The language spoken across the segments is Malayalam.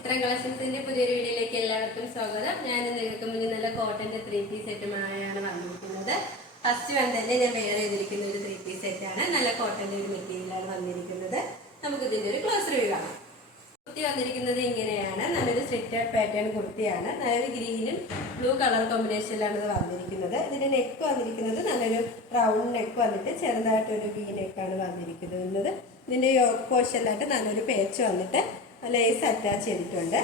ചിത്രം കളക്ഷൻസിന്റെ പുതിയൊരു വീഡിയോയിലേക്ക് എല്ലാവർക്കും സ്വാഗതം. ഞാൻ നിങ്ങൾക്ക് മുന്നിൽ നല്ല കോട്ടന്റെ 3 പീസ് സെറ്റുമായാണ് വന്നിരിക്കുന്നത്. ഫസ്റ്റ് തന്നെ ഞാൻ വെയർ ചെയ്തിരിക്കുന്ന ഒരു 3 പീസ് സെറ്റാണ്. നല്ല കോട്ടന്റെ ഒരു മെറ്റീരിയലാണ് വന്നിരിക്കുന്നത്. നമുക്ക് ഇതിന്റെ ഒരു ക്ലോസ് റിവ്യൂ കാണാം. കുർത്തി വന്നിരിക്കുന്നത് ഇങ്ങനെയാണ്. നല്ലൊരു സ്ലിറ്റഡ് പാറ്റേൺ കുർത്തിയാണ്. നല്ലൊരു ഗ്രീനും ബ്ലൂ കളർ കോമ്പിനേഷനിലാണ് ഇത് വന്നിരിക്കുന്നത്. ഇതിന്റെ നെക്ക് വന്നിരിക്കുന്നത് നല്ലൊരു റൗണ്ട് നെക്ക് വന്നിട്ട് ചെറുതായിട്ടൊരു വി നെക്കാണ് വന്നിരിക്കുന്നത്. ഇതിന്റെ യോക്ക് പോർഷനിലായിട്ട് നല്ലൊരു പേച്ച് വന്നിട്ട് ലേസ് അറ്റാച്ച് ചെയ്തിട്ടുണ്ട്.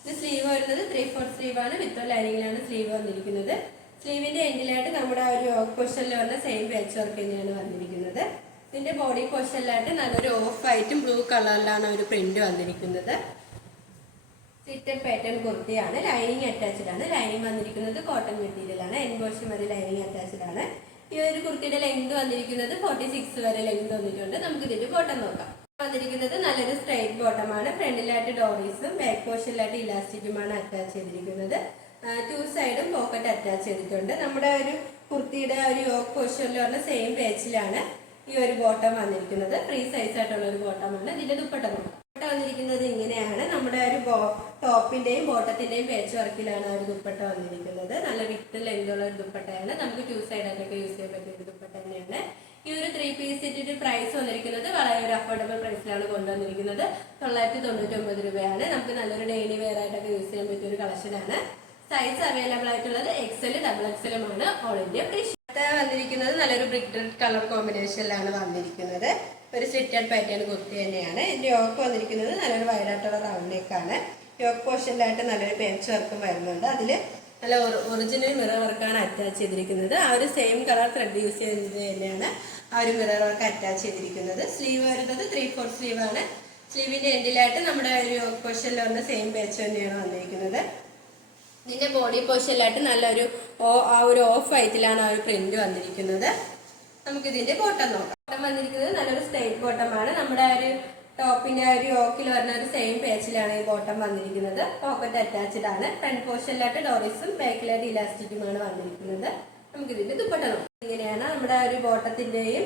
ഇത് സ്ലീവ് വരുന്നത് 3/4 സ്ലീവാണ്. വിത്ത് ലൈനിങ്ങിലാണ് സ്ലീവ് വന്നിരിക്കുന്നത്. സ്ലീവിന്റെ എൻഡിലായിട്ട് നമ്മുടെ ഒരു യോക്ക് പോർഷനിൽ വന്ന സെയിം പേച്ച് വർക്ക് തന്നെയാണ് വന്നിരിക്കുന്നത്. ഇതിന്റെ ബോഡി പോർഷനിലായിട്ട് നല്ലൊരു ഓഫ് വൈറ്റും ബ്ലൂ കളറിലാണ് ഒരു പ്രിന്റ് വന്നിരിക്കുന്നത്. സ്ലിറ്റഡ് പാറ്റേൺ കുർത്തിയാണ്. ലൈനിങ് അറ്റാച്ച്ഡ് ആണ്. ലൈനിങ് വന്നിരിക്കുന്നത് കോട്ടൺ മെറ്റീരിയലാണ്. എൻബോഷൻ വരെ ലൈനിങ് അറ്റാച്ച്ഡ് ആണ്. ഈ ഒരു കുർത്തിയുടെ ലെങ്ത് വന്നിരിക്കുന്നത് 46 വരെ ലെങ്ത് വന്നിട്ടുണ്ട്. നമുക്ക് ഇതിന്റെ ബോട്ടം നോക്കാം. വന്നിരിക്കുന്നത് നല്ലൊരു സ്ട്രൈറ്റ് ബോട്ടമാണ്. ഫ്രണ്ടിലായിട്ട് ഡോറീസും ബാക്ക് പോർഷനിലായിട്ട് ഇലാസ്റ്റിക്കുമാണ് അറ്റാച്ച് ചെയ്തിരിക്കുന്നത്. 2 സൈഡും പോക്കറ്റ് അറ്റാച്ച് ചെയ്തിട്ടുണ്ട്. നമ്മുടെ ഒരു കുർത്തിയുടെ ഒരു യോക്ക് പോർഷനിൽ പറഞ്ഞ സെയിം പേച്ചിലാണ് ഈ ഒരു ബോട്ടം വന്നിരിക്കുന്നത്. ഫ്രീ സൈസ് ആയിട്ടുള്ള ഒരു ബോട്ടമാണ്. ഇതിന്റെ ദുപ്പട്ട വന്നിരിക്കുന്നത് ഇങ്ങനെയാണ്. നമ്മുടെ ഒരു ടോപ്പിന്റെയും ബോട്ടത്തിന്റെയും പേച്ച് വർക്കിലാണ് ഒരു ദുപ്പട്ട വന്നിരിക്കുന്നത്. നല്ല വിത്ത് ലെങ്ത് ഉള്ള ഒരു ദുപ്പട്ടയാണ്. നമുക്ക് 2 സൈഡായിട്ടൊക്കെ യൂസ് ചെയ്യാൻ പറ്റിയ ഒരു ദുപ്പട്ട തന്നെയാണ്. ഈ ഒരു 3 പീസ് സെറ്റിന്റെ പ്രൈസ് വന്നിരിക്കുന്നത് വളരെ ഒരു അഫോർഡബിൾ പ്രൈസിലാണ് കൊണ്ടുവന്നിരിക്കുന്നത്. 999 രൂപയാണ്. നമുക്ക് നല്ലൊരു ഡെയിലി വെയർ ആയിട്ടൊക്കെ യൂസ് ചെയ്യാൻ പറ്റിയ ഒരു കളക്ഷനാണ്. സൈസ് അവൈലബിൾ ആയിട്ടുള്ളത് XL, XXL ആണ്. All India free shipping. വന്നിരിക്കുന്നത് നല്ലൊരു ബ്രിക്ക് റെഡ് കളർ കോമ്പിനേഷനിലാണ് വന്നിരിക്കുന്നത്. ഒരു സ്ലിറ്റഡ് പാറ്റേൺ കുർത്തി തന്നെയാണ്. ഇതിന്റെ യോക്ക് വന്നിരിക്കുന്നത് നല്ലൊരു വൈഡായിട്ടുള്ള റൗണ്ട് നെക്കാണ്. യോക്ക് പോർഷനിലായിട്ട് നല്ലൊരു പേച്ച് വർക്കും വരുന്നുണ്ട്. അതിൽ നല്ല ഒറിജിനൽ മിറർ വർക്കാണ് അറ്റാച്ച് ചെയ്തിരിക്കുന്നത്. ആ ഒരു സെയിം കളർ ത്രെഡ് യൂസ് ചെയ്തത് തന്നെയാണ് ആ ഒരു മിറർ വർക്ക് അറ്റാച്ച് ചെയ്തിരിക്കുന്നത്. സ്ലീവ് വരുന്നത് 3/4 സ്ലീവാണ്. സ്ലീവിന്റെ എൻഡിലായിട്ട് നമ്മുടെ ഒരു യോക്ക് പോർഷനിൽ വന്ന സെയിം പേച്ച് തന്നെയാണ് വന്നിരിക്കുന്നത്. ഇതിന്റെ ബോഡി പോർഷനിലായിട്ട് നല്ലൊരു ആ ഒരു ഓഫ് വൈറ്റിലാണ് ആ ഒരു പ്രിന്റ് വന്നിരിക്കുന്നത്. നമുക്ക് ഇതിന്റെ ബോട്ടം നോക്കാം. ബോട്ടം വന്നിരിക്കുന്നത് നല്ലൊരു സ്ട്രെയിറ്റ് ബോട്ടമാണ്. നമ്മുടെ ആ ഒരു ടോപ്പിന്റെ ഒരു യോക്കിൽ വരുന്ന ഒരു സെയിം പേച്ചിലാണ് ഈ ബോട്ടം വന്നിരിക്കുന്നത്. പോക്കറ്റ് അറ്റാച്ച്ഡ് ആണ്. ഫ്രണ്ട് പോർഷനിലായിട്ട് ഡോറീസും ബാക്കിലായിട്ട് ഇലാസ്റ്റിക്കുമാണ് വന്നിരിക്കുന്നത്. നമുക്ക് ഇതിന്റെ ദുപ്പട്ട നോക്കാം. ഇങ്ങനെയാണ് നമ്മുടെ ഒരു ബോട്ടത്തിന്റെയും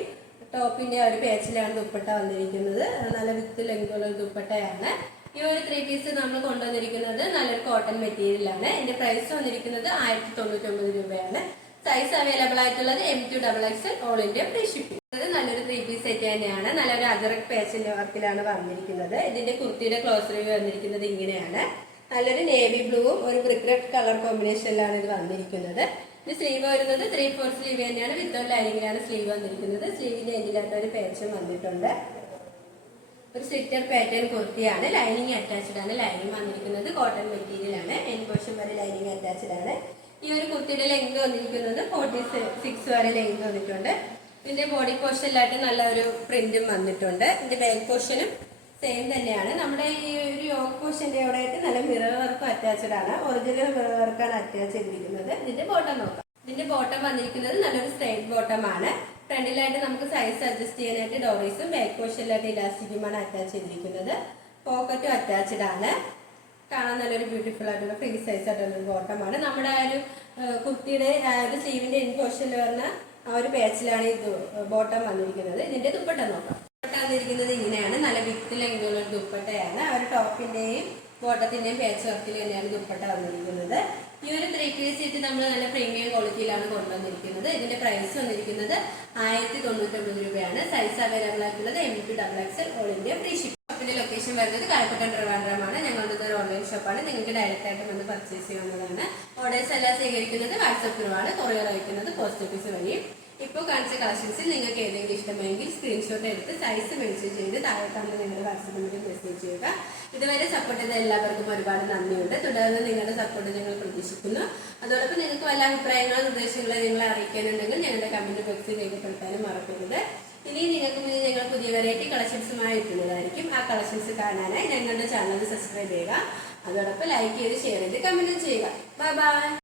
ടോപ്പിന്റെ ഒരു പേച്ചിലാണ് ദുപ്പട്ട വന്നിരിക്കുന്നത്. നല്ല വിത്ത് ലെങ്ത് ഉള്ള ഒരു ദുപ്പട്ടയാണ്. ഈ ഒരു 3 പീസ് നമ്മൾ കൊണ്ടുവന്നിരിക്കുന്നത് നല്ലൊരു കോട്ടൺ മെറ്റീരിയലാണ്. ഇതിന്റെ പ്രൈസ് വന്നിരിക്കുന്നത് 1099 രൂപയാണ്. സൈസ് അവൈലബിൾ ആയിട്ടുള്ളത് M2 XXL all India free shipping. നല്ലൊരു 3 പീസ് സെറ്റ് തന്നെയാണ്. നല്ലൊരു അജറക് പേച്ചിന്റെ വർക്കിലാണ് വന്നിരിക്കുന്നത്. ഇതിന്റെ കുർത്തിയുടെ ക്ലോസ് റിവ്യൂ വന്നിരിക്കുന്നത് ഇങ്ങനെയാണ്. നല്ലൊരു നേവി ബ്ലൂവും ഒരു ബ്രിക്ക് റെഡ് കളർ കോമ്പിനേഷനിലാണ് ഇത് വന്നിരിക്കുന്നത്. ഇത് സ്ലീവ് വരുന്നത് 3/4 സ്ലീവ് തന്നെയാണ്. വിത്ത് ലൈനിങ്ങിലാണ് സ്ലീവ് വന്നിരിക്കുന്നത്. സ്ലീവിന്റെ എൻഡിലായിട്ട് ഒരു പേച്ചും വന്നിട്ടുണ്ട്. ഒരു സ്ലിറ്റഡ് പാറ്റേൺ കുർത്തിയാണ്. ലൈനിങ് അറ്റാച്ച്ഡ് ആണ്. ലൈനിങ് വന്നിരിക്കുന്നത് കോട്ടൺ മെറ്റീരിയൽ ആണ്. എൻബോഷൻ വരെ ലൈനിങ് അറ്റാച്ച്ഡ് ആണ്. ഈ ഒരു കുർത്തിയുടെ ലെങ്ത് വന്നിരിക്കുന്നത് 46 വരെ ലെങ്ത് വന്നിട്ടുണ്ട്. ഇതിന്റെ ബോഡി പോർഷനിലായിട്ട് നല്ല ഒരു പ്രിന്റും വന്നിട്ടുണ്ട്. ഇതിന്റെ ബാക്ക് പോർഷനും സെയിം തന്നെയാണ്. നമ്മുടെ ഈ ഒരു യോക്ക് പോർഷന്റെ അവിടെ ആയിട്ട് നല്ല മിറർ വർക്കും അറ്റാച്ച്ഡ് ആണ്. ഒറിജിനൽ മിറർ വർക്കാണ് അറ്റാച്ച് ചെയ്തിരിക്കുന്നത്. ഇതിന്റെ ബോട്ടം നോക്കാം. ഇതിന്റെ ബോട്ടം വന്നിരിക്കുന്നത് നല്ലൊരു സ്ട്രെയിറ്റ് ബോട്ടമാണ്. ഫ്രണ്ടിലായിട്ട് നമുക്ക് സൈസ് അഡ്ജസ്റ്റ് ചെയ്യാനായിട്ട് ഡോറീസും ബാക്ക് പോർഷനിലായിട്ട് ഇലാസ്റ്റിക്കുമാണ് അറ്റാച്ച് ചെയ്തിരിക്കുന്നത്. പോക്കറ്റും അറ്റാച്ച്ഡ് ആണ്. കാണാൻ നല്ലൊരു ബ്യൂട്ടിഫുൾ ആയിട്ടുള്ള ഫ്രീ സൈസ് ആയിട്ടുള്ള ഒരു ബോട്ടമാണ്. നമ്മുടെ ആ ഒരു കുർത്തിയുടെ ഒരു സ്ലീവിന്റെ എൻഡ് പോർഷനിൽ വരുന്ന ആ ഒരു പേച്ചിലാണ് ഇത് ബോട്ടം വന്നിരിക്കുന്നത്. ഇതിന്റെ ദുപ്പട്ട നോക്കാം. ദുപ്പട്ട വന്നിരിക്കുന്നത് ഇങ്ങനെയാണ്. നല്ല വിത്ത് ലെങ്ത് ഉള്ള ഒരു ദുപ്പട്ടയാണ്. ആ ഒരു ടോപ്പിന്റെയും ബോട്ടത്തിന്റെയും പേച്ച് വർക്കിൽ തന്നെയാണ് ദുപ്പട്ട വന്നിരിക്കുന്നത്. ഈ ഒരു 3 പീസ് സെറ്റ് നമ്മൾ നല്ല പ്രീമിയം ക്വാളിറ്റിയിലാണ് കൊണ്ടുവന്നിരിക്കുന്നത്. ഇതിന്റെ പ്രൈസ് വന്നിരിക്കുന്നത് 1099 രൂപയാണ്. സൈസ് അവൈലബിൾ ആയിട്ടുള്ളത് M2 XXL all India free shipping. ഷോപ്പിന്റെ ലൊക്കേഷൻ വരുന്നത് കാലപ്പട്ടം ട്രിവാൻഡ്രമാണ്. ഞങ്ങളുടെ ഒരു ഓൺലൈൻ ഷോപ്പാണ്. നിങ്ങൾക്ക് ഡയറക്റ്റ് ആയിട്ട് വന്ന് പർച്ചേസ് ചെയ്യാവുന്നതാണ്. ഓർഡേഴ്സ് എല്ലാം സ്വീകരിക്കുന്നത് വാട്സപ്പ് ത്രൂവാണ്. കൊറിയർ അയക്കുന്നത് പോസ്റ്റ് ഓഫീസ് വഴി. ഇപ്പോൾ കാണിച്ച കളക്ഷൻസിൽ നിങ്ങൾക്ക് ഏതെങ്കിലും ഇഷ്ടമെങ്കിൽ സ്ക്രീൻഷോട്ട് എടുത്ത് സൈസ് മെൻഷൻ ചെയ്ത് താഴെ തന്നെ നിങ്ങളുടെ വാട്സപ്പ് നമ്പറിൽ മെസ്സേജ് ചെയ്യുക. ഇതുവരെ സപ്പോർട്ട് ചെയ്ത എല്ലാവർക്കും ഒരുപാട് നന്ദിയുണ്ട്. തുടർന്ന് നിങ്ങളുടെ സപ്പോർട്ട് ഞങ്ങൾ പ്രതീക്ഷിക്കുന്നു. അതോടൊപ്പം നിങ്ങൾക്ക് വല്ല അഭിപ്രായങ്ങളോ നിർദ്ദേശങ്ങളോ നിങ്ങളെ അറിയിക്കാനുണ്ടെങ്കിൽ ഞങ്ങളുടെ കമന്റ് ബോക്സിൽ രേഖപ്പെടുത്താനും മറക്കരുത്. ഇനി നിങ്ങൾക്ക് ഞങ്ങൾ പുതിയ വെറൈറ്റി കളക്ഷൻസുമായി എത്തുന്നതായിരിക്കും. ആ കളക്ഷൻസ് കാണാനായി ഞങ്ങളുടെ ചാനൽ സബ്സ്ക്രൈബ് ചെയ്യുക. അതോടൊപ്പം ലൈക്ക് ചെയ്ത് ഷെയർ ചെയ്ത് കമന്റ് ചെയ്യുക. Bye bye.